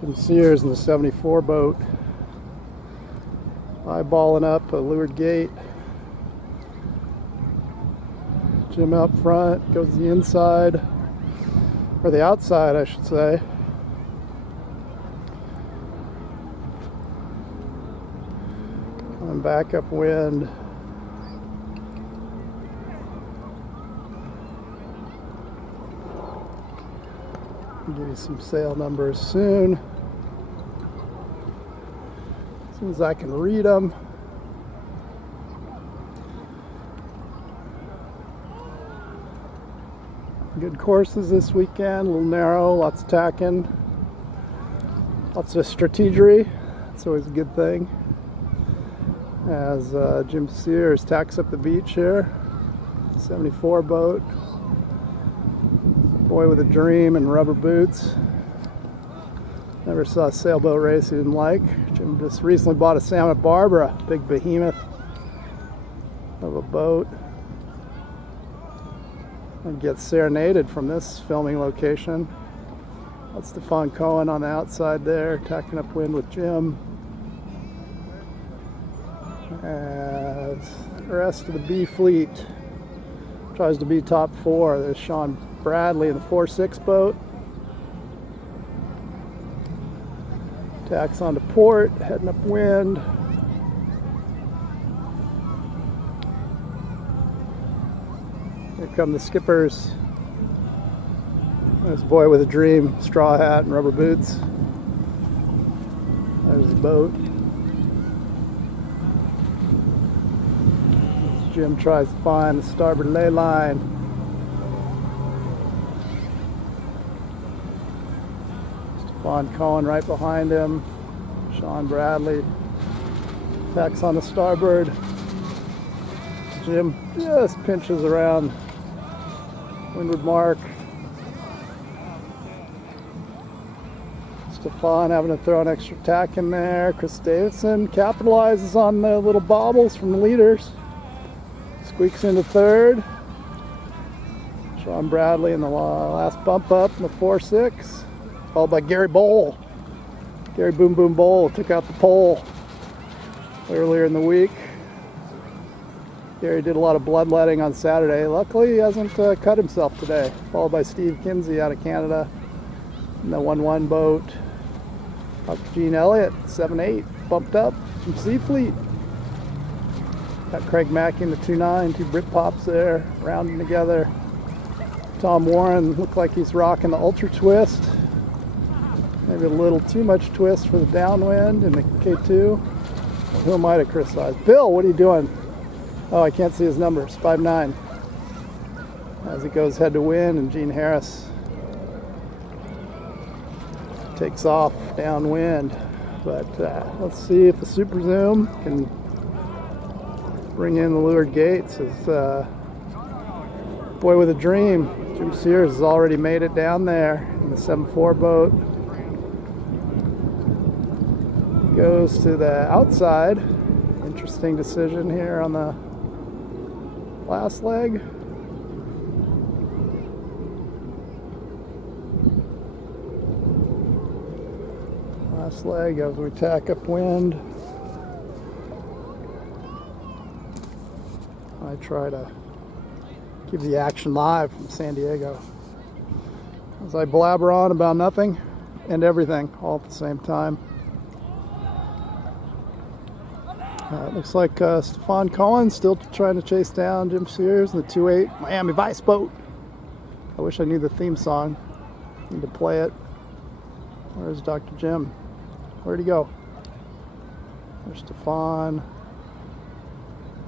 Jim Sears in the 74 boat, eyeballing up a leeward gate. Jim out front, goes to the inside, or the outside I should say. Coming back upwind. I'll give you some sail numbers soon. As soon as I can read them. Good courses this weekend, a little narrow, lots of tacking, lots of strategery. That's always a good thing. As Jim Sears tacks up the beach here, 74 boat. Boy with a dream and rubber boots. Never saw a sailboat race he didn't like. Jim just recently bought a Santa Barbara, big behemoth of a boat. And gets serenaded from this filming location. That's Stefan Cohen on the outside there, tacking upwind with Jim. As the rest of the B fleet tries to be top four. There's Sean Bradley in the 4-6 boat. Tacks onto port, heading upwind. Here come the skippers. There's a boy with a dream, straw hat and rubber boots. There's the boat. As Jim tries to find the starboard ley line. Stefan Cohen right behind him. Sean Bradley tacks on the starboard. Jim just pinches around windward mark. Stefan having to throw an extra tack in there. Chris Davidson capitalizes on the little bobbles from the leaders. Squeaks into third. Sean Bradley in the last bump up in the 4-6. Followed by Gary Bowl. Gary Boom Boom Bowl took out the pole earlier in the week. Gary did a lot of bloodletting on Saturday. Luckily, he hasn't cut himself today. Followed by Steve Kinsey out of Canada in the 1-1 boat. Up to Gene Elliott, 7-8, bumped up from C Fleet. Got Craig Mackey in the 2-9, two Britpops there, rounding together. Tom Warren looked like he's rocking the Ultra Twist. Maybe a little too much twist for the downwind in the K2. Who am I to criticize? Bill, what are you doing? Oh, I can't see his numbers. 5'9". As he goes head to wind, and Gene Harris takes off downwind. But let's see if the Super Zoom can bring in the leeward gates. As boy with a dream, Jim Sears has already made it down there in the 7-4 boat. Goes to the outside. Interesting decision here on the last leg. Last leg as we tack upwind. I try to give the action live from San Diego as I blabber on about nothing and everything all at the same time. It looks like Stefan Cohen still trying to chase down Jim Sears in the 2-8 Miami Vice boat. I wish I knew the theme song. Need to play it. Where's Dr. Jim? Where'd he go? There's Stefan.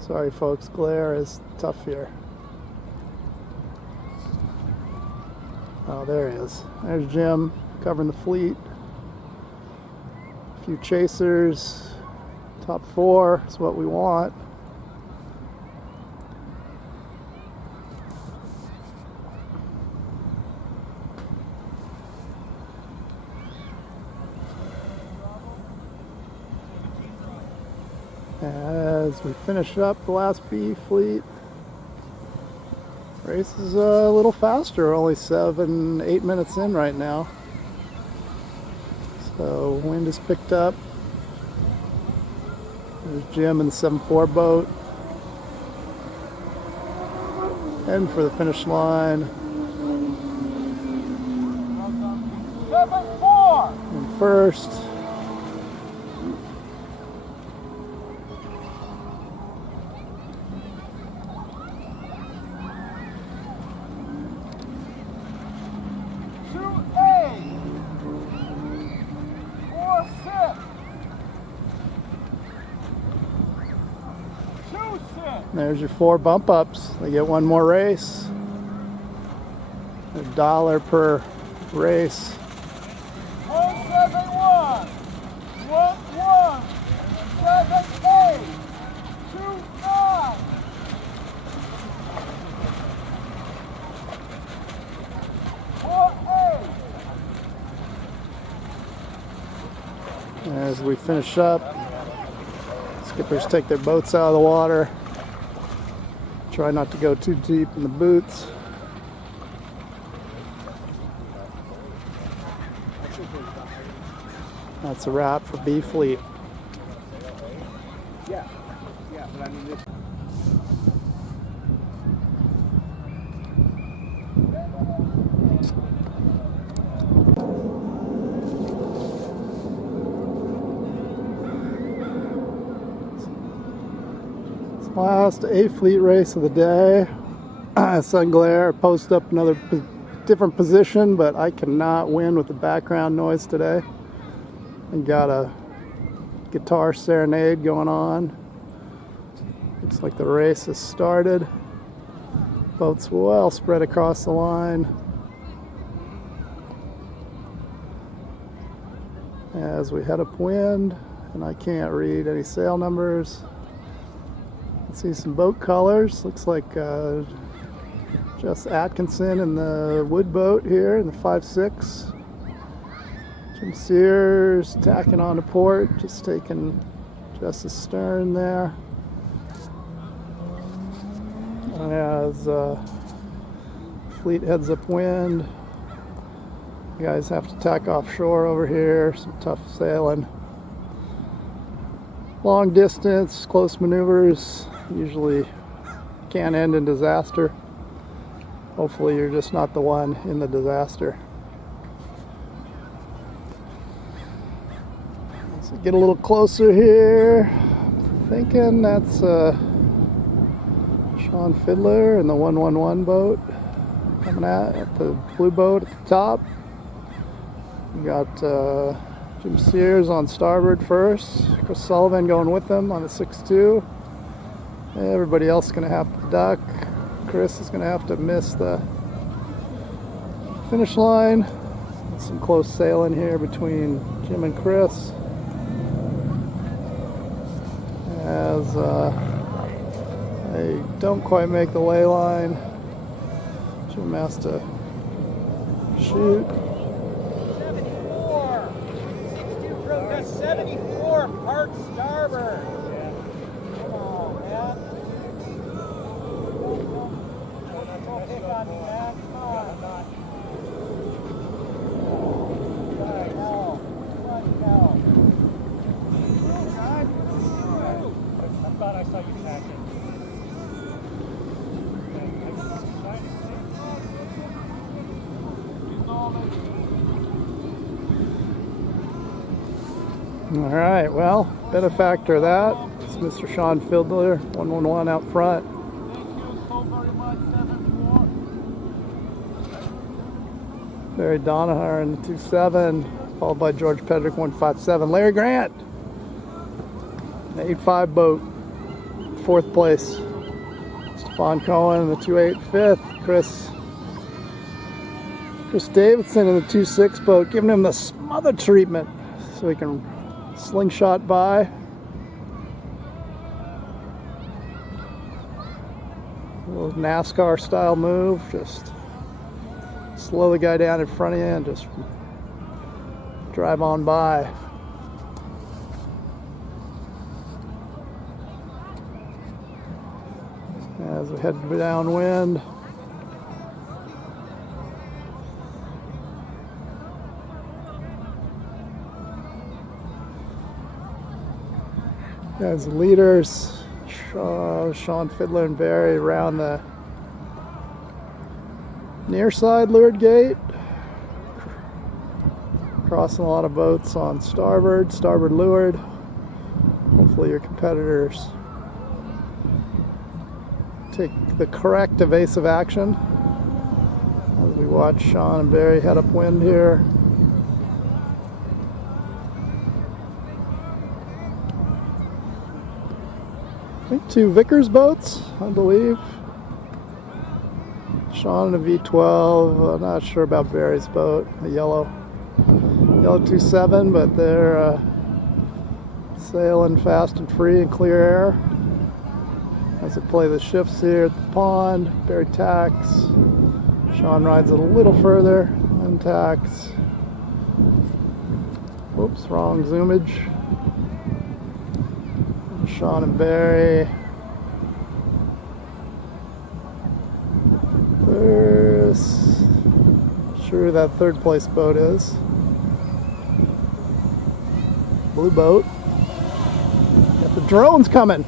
Sorry folks, glare is tough here. Oh, there he is. There's Jim covering the fleet. A few chasers. Top 4 is what we want. As we finish up the last B fleet, race is a little faster, only 7-8 minutes in right now. So wind is picked up. There's Jim in the 7-4 boat. Heading for the finish line. 7-4. In first. There's your 4 bump ups. They get one more race. $1 per race. 171, 1178, 29. As we finish up, skippers take their boats out of the water. Try not to go too deep in the boots. That's a wrap for B Fleet. Yeah, but I mean this. Last A Fleet race of the day. Sun glare, post up another different position, but I cannot win with the background noise today. I got a guitar serenade going on. Looks like the race has started. Boats well spread across the line. As we head upwind, and I can't read any sail numbers. See some boat colors. Looks like Jess Atkinson in the wood boat here in the 5-6. Jim Sears tacking on to port, just taking Jess's stern there. As fleet heads upwind, you guys have to tack offshore over here. Some tough sailing. Long distance, close maneuvers. Usually can end in disaster. Hopefully you're just not the one in the disaster. Let's get a little closer here. Thinking that's Sean Fiddler in the 111 boat coming at the blue boat at the top. We got Jim Sears on starboard first. Chris Sullivan going with him on the 6-2. Everybody else is going to have to duck. Chris is going to have to miss the finish line. Some close sailing here between Jim and Chris. As they don't quite make the lay line. Jim has to shoot. 74. 62 protest 74. Park starboard. Come on, man. Don't pick on me, man. Come on. Right now. Right now. I thought I saw you tacking. All right, well, benefactor of that. It's Mr. Sean Fiddler, 111 out front. Thank you so very much, 7-4. Barry Donaher in the 2-7, followed by George Pedrick 157. Larry Grant, the 8-5 boat, 4th place. Stefan Cohen in the 2-8, 5th. Chris Davidson in the 2-6 boat, giving him the smother treatment so he can slingshot by. A little NASCAR style move, just slow the guy down in front of you and just drive on by. As we head downwind, as leaders, Sean Fiddler and Barry around the near side leeward gate, crossing a lot of boats on starboard leeward. Hopefully your competitors take the correct evasive action as we watch Sean and Barry head upwind here. I think 2 Vickers boats, I believe. Sean in a V12. I'm not sure about Barry's boat, the yellow 2-7, but they're sailing fast and free in clear air as they play the shifts here at the pond. Barry tacks. Sean rides it a little further and tacks. Oops, wrong zoomage. Sean and Barry. There's sure that 3rd place boat is. Blue boat. Got the drones coming.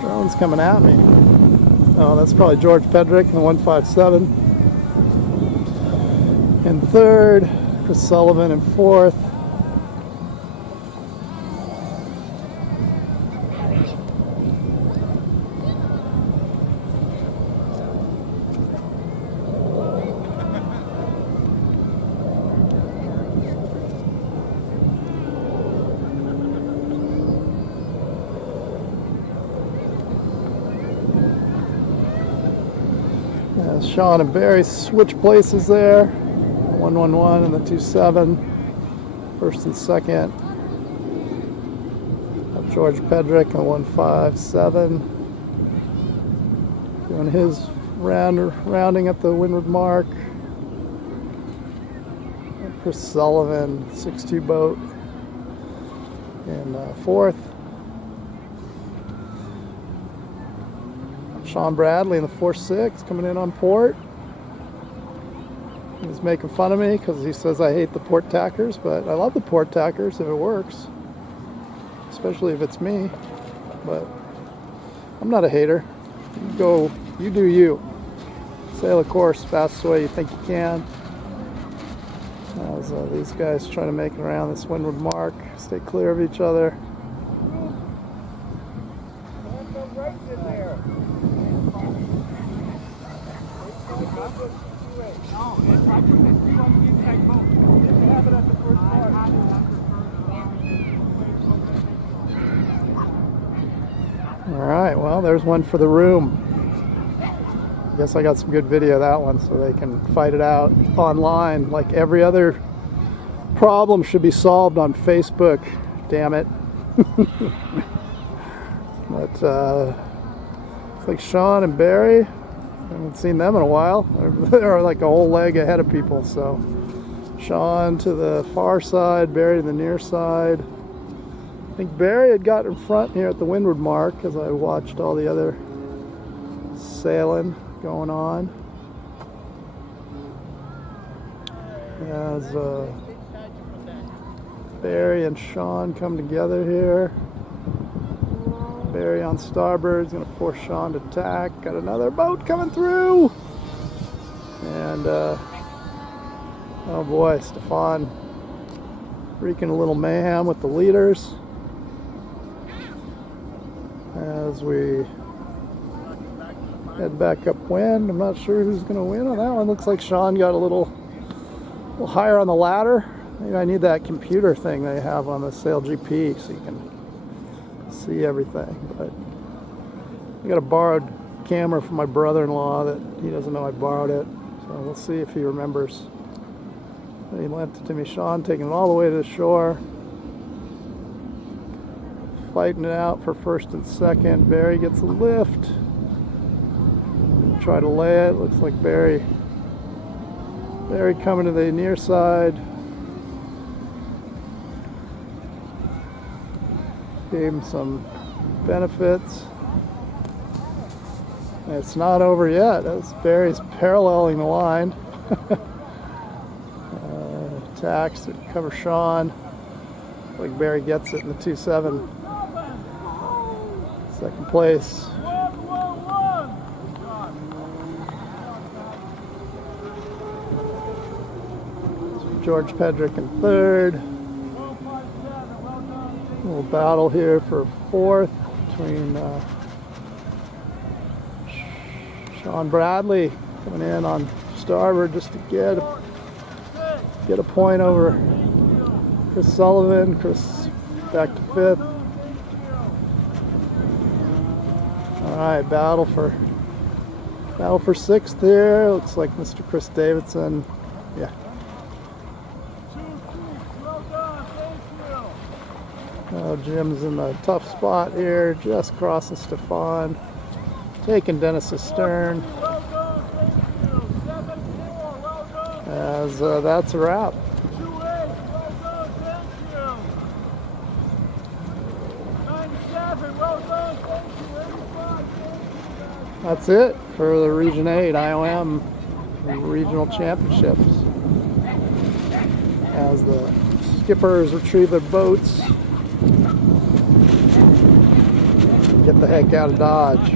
Drones coming at me. Oh, that's probably George Pedrick in the 157. In 3rd, Chris Sullivan in 4th. Sean and Barry switch places there. 1-1-1 and the 2-7. 1st and 2nd. George Pedrick and 157. Doing his rounding at the windward mark. And Chris Sullivan, 6-2 boat, in 4th. Sean Bradley in the 4-6 coming in on port. He's making fun of me because he says I hate the port tackers, but I love the port tackers if it works, especially if it's me. But I'm not a hater. You do you. Sail a course fastest way you think you can. As these guys trying to make it around this windward mark, stay clear of each other. Alright, well, there's one for the room. I guess I got some good video of that one so they can fight it out online. Like every other problem should be solved on Facebook, damn it. But it's like Sean and Barry, I haven't seen them in a while. They're like a whole leg ahead of people. So Sean to the far side, Barry to the near side. I think Barry had got in front here at the windward mark as I watched all the other sailing going on. As Barry and Sean come together here. Barry on starboard is going to force Sean to tack. Got another boat coming through. And, oh boy, Stefan wreaking a little mayhem with the leaders. As we Head back upwind. I'm not sure who's going to win on that one. Looks like Sean got a little higher on the ladder. Maybe I need that computer thing they have on the Sail GP so you can see everything. But I got a borrowed camera from my brother-in-law that he doesn't know I borrowed it. So we'll see if he remembers. He lent it to me. Sean taking it all the way to the shore. Fighting it out for first and second. Barry gets a lift. Try to lay it. Looks like Barry coming to the near side. Gave him some benefits. And it's not over yet. As Barry's paralleling the line. Attacks to cover Sean. Looks like Barry gets it in the 2-7. Second place. George Pedrick in third. A little battle here for fourth between Sean Bradley coming in on starboard just to get a point over Chris Sullivan. Chris back to fifth. All right, battle for sixth here. Looks like Mr. Chris Davidson. Yeah. Oh, Jim's in a tough spot here, just crossing Stefan, taking Dennis's stern. As that's a wrap. That's it for the Region 8 IOM Regional Championships. As the skippers retrieve their boats, get the heck out of Dodge.